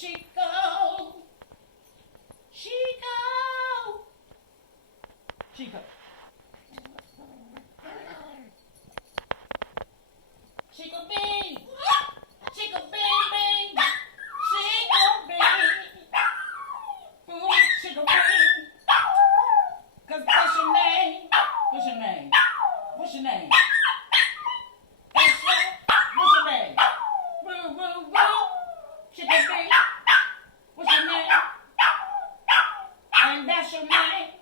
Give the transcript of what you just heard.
Chico, Chico, Chico, Chico Bean, Chico Bean, Bean, Chico Bean, ooh, Chico Bean. 'Cause what's your name? What's your name? What's your name? That's right. What's your name? Woo, woo, woo. Chico Bean. What's your name? And that's your name.